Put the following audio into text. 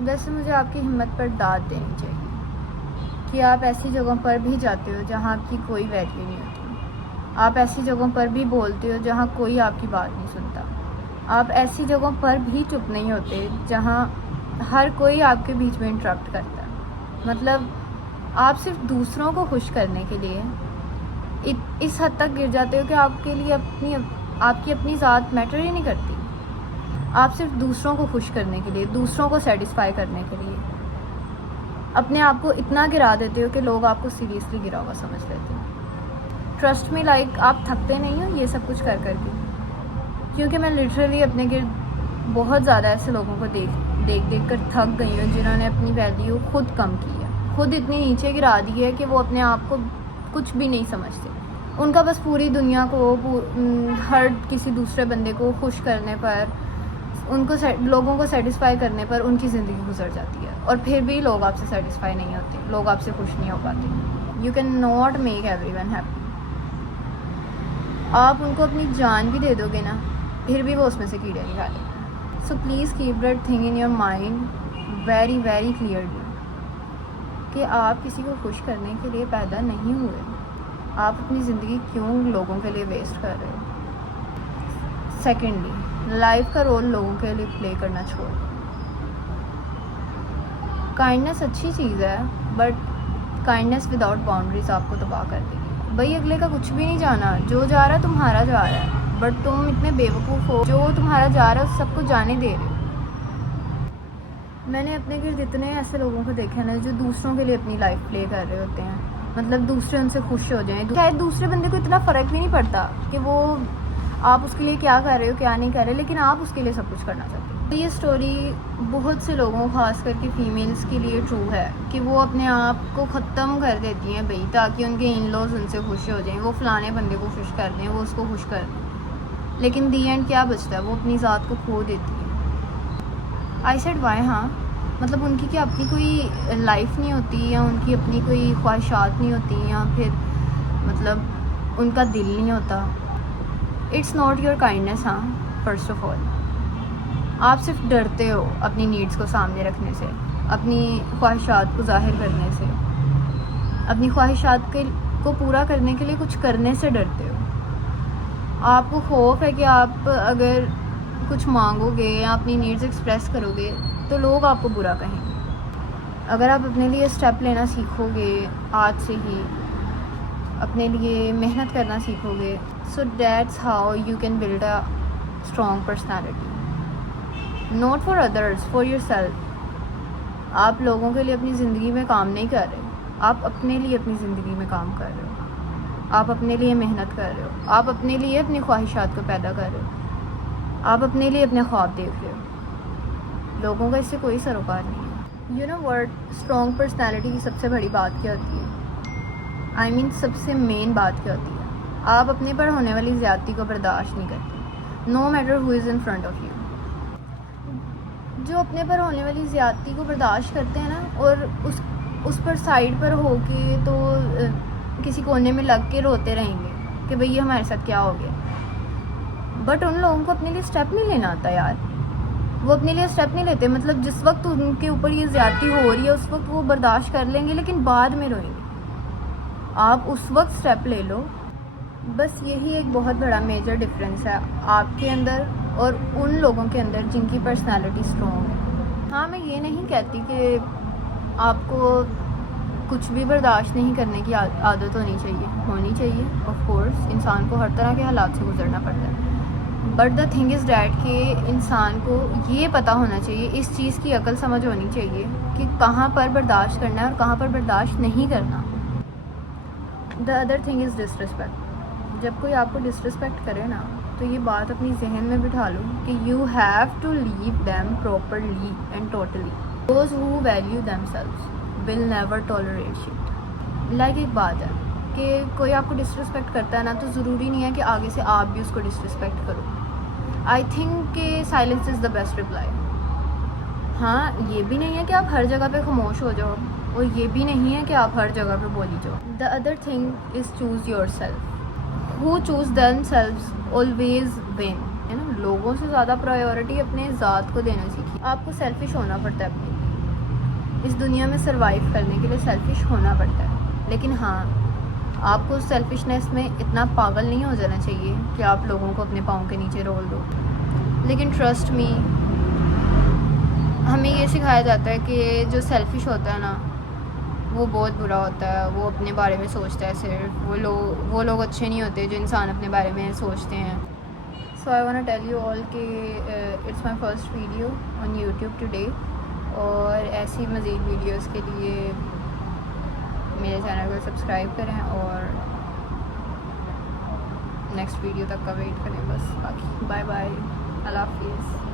वैसे मुझे आपकी हिम्मत पर दाद देनी चाहिए कि आप ऐसी जगहों पर भी जाते हो जहाँ आपकी कोई वैल्यू नहीं होती। आप ऐसी जगहों पर भी बोलते हो जहाँ कोई आपकी बात नहीं सुनता। आप ऐसी जगहों पर भी चुप नहीं होते जहाँ हर कोई आपके बीच में इंटरप्ट करता है। मतलब आप सिर्फ दूसरों को खुश करने के लिए इस हद तक गिर जाते हो कि आपके लिए आपकी अपनी ज़ात मैटर ही नहीं करती। आप सिर्फ दूसरों को खुश करने के लिए, दूसरों को सेटिस्फाई करने के लिए अपने आप को इतना गिरा देते हो कि लोग आपको सीरियसली गिरा हुआ समझ लेते हैं। ट्रस्ट मी, लाइक आप थकते नहीं हो ये सब कुछ कर करके, क्योंकि मैं लिटरली अपने गिर्द बहुत ज़्यादा ऐसे लोगों को देख कर थक गई हूँ जिन्होंने अपनी वैल्यू खुद कम की है, खुद इतनी नीचे गिरा दी है कि वो अपने आप को कुछ भी नहीं समझते। उनका बस पूरी दुनिया को हर किसी दूसरे बंदे को खुश करने पर, उनको लोगों को सेटिस्फाई करने पर उनकी ज़िंदगी गुजर जाती है, और फिर भी लोग आपसे सेटिस्फाई नहीं होते, लोग आपसे खुश नहीं हो पाते। You can not make everyone happy. आप उनको अपनी जान भी दे दोगे ना, फिर भी वो उसमें से कीड़े निकालेंगे। So please keep that thing in your mind very very clearly कि आप किसी को खुश करने के लिए पैदा नहीं हुए। आप अपनी ज़िंदगी क्यों लोगों के लिए वेस्ट कर रहे हो। सेकेंडली, लाइफ का रोल लोगों के लिए प्ले करना छोड़। काइंडनेस अच्छी चीज़ है, बट काइंडनेस विदाउट बाउंड्रीज आपको तबाह कर देगी। भाई अगले का कुछ भी नहीं जाना, जो जा रहा है तुम्हारा जा रहा है, बट तुम इतने बेवकूफ़ हो जो तुम्हारा जा रहा है उस सबको जाने दे रहे हो। मैंने अपने गिर्द इतने ऐसे लोगों को देखा ना जो दूसरों के लिए अपनी लाइफ प्ले कर रहे होते हैं। मतलब दूसरे उनसे खुश हो जाएं, शायद दूसरे बंदे को इतना फ़र्क भी नहीं पड़ता कि वो आप उसके लिए क्या कर रहे हो क्या नहीं कर रहे, लेकिन आप उसके लिए सब कुछ करना चाहते हो। तो ये स्टोरी बहुत से लोगों, खास करके फीमेल्स के लिए ट्रू है कि वो अपने आप को ख़त्म कर देती हैं भाई, ताकि उनके इन लॉज उनसे खुश हो जाएं, वो फ़लाने बंदे को खुश कर दें, वो उसको खुश कर दें, लेकिन दी एंड क्या बचता है, वो अपनी ज़ात को खो देती है। I said why. हाँ, मतलब उनकी क्या अपनी कोई लाइफ नहीं होती, या उनकी अपनी कोई ख्वाहिशात नहीं होती, या फिर मतलब उनका दिल नहीं होता। It's not your kindness. हाँ, फर्स्ट ऑफ ऑल आप सिर्फ डरते हो अपनी नीड्स को सामने रखने से, अपनी ख्वाहिशात को जाहिर करने से, अपनी ख्वाहिशात को पूरा करने के लिए कुछ करने से डरते हो। आपको खौफ है कि आप अगर कुछ मांगोगे या अपनी नीड्स एक्सप्रेस करोगे तो लोग आपको बुरा कहेंगे। अगर आप अपने लिए स्टेप लेना सीखोगे आज से ही, अपने लिए मेहनत करना सीखोगे, so that's how you can build a strong personality. Not for others, for your self. आप लोगों के लिए अपनी ज़िंदगी में काम नहीं कर रहे, आप अपने लिए अपनी ज़िंदगी में काम कर रहे हो। आप अपने लिए मेहनत कर रहे हो, आप अपने लिए अपनी ख्वाहिशात को पैदा कर रहे हो, आप अपने लिए अपने ख्वाब देख रहे हो। लोगों का इससे कोई सरोकार नहीं है। You know what, strong personality की सबसे बड़ी बात क्या होती है? आई मीन सबसे मेन बात क्या होती है? आप अपने पर होने वाली ज़्यादती को बर्दाश्त नहीं करते, no matter who is in front of you. जो अपने पर होने वाली ज़्यादती को बर्दाश्त करते हैं ना, और उस पर साइड पर हो के तो किसी कोने में लग के रोते रहेंगे कि भाई ये हमारे साथ क्या हो गया, बट उन लोगों को अपने लिए स्टेप नहीं लेना आता यार। वो अपने लिए स्टेप नहीं लेते। मतलब जिस वक्त उनके ऊपर ये ज़्यादती हो रही है उस वक्त वो बर्दाश्त कर लेंगे, लेकिन बाद में रोएंगे। आप उस वक्त स्टेप ले लो। बस यही एक बहुत बड़ा मेजर डिफरेंस है आपके अंदर और उन लोगों के अंदर जिनकी पर्सनालिटी स्ट्रॉन्ग है। हाँ, मैं ये नहीं कहती कि आपको कुछ भी बर्दाश्त नहीं करने की आदत होनी चाहिए। ऑफ कोर्स इंसान को हर तरह के हालात से गुजरना पड़ता है, but the thing is that कि इंसान को ये पता होना चाहिए, इस चीज़ की अकल समझ होनी चाहिए कि कहाँ पर बर्दाश्त करना है और कहाँ पर बर्दाश्त नहीं करना। The other thing is disrespect. जब कोई आपको डिसरिस्पेक्ट करे ना, तो ये बात अपनी जहन में बिठा लो कि you have to leave them properly and totally. Those who value themselves will never tolerate shit. Like एक बात है कि कोई आपको डिसरिस्पेक्ट करता है ना, तो ज़रूरी नहीं है कि आगे से आप भी उसको डिसरिस्पेक्ट करो। आई थिंक कि silence is the best reply. हाँ, ये भी नहीं है कि आप हर जगह पे खामोश हो जाओ, और ये भी नहीं है कि आप हर जगह पे बोली जाओ। The other thing is choose your self. Who choose themselves always win. है ना, लोगों से ज़्यादा प्रायोरिटी अपने ज़ात को देना सीखिए। आपको सेल्फिश होना पड़ता है अपने लिए। इस दुनिया में सरवाइव करने के लिए सेल्फिश होना पड़ता है, लेकिन हाँ आपको सेल्फिशनेस में इतना पागल नहीं हो जाना चाहिए कि आप लोगों को अपने पाँव के नीचे रोल दो। लेकिन ट्रस्ट मी, हमें ये सिखाया जाता है कि जो सेल्फिश होता है ना वो बहुत बुरा होता है, वो अपने बारे में सोचता है सिर्फ, वो लोग अच्छे नहीं होते जो इंसान अपने बारे में सोचते हैं। So I want tell you all कि it's my first video on YouTube today, और ऐसी मज़ीद वीडियोस के लिए मेरे चैनल को सब्सक्राइब करें और नेक्स्ट वीडियो तक का वेट करें बस। बाकी बाय बाय, अल्लाह हाफिज़।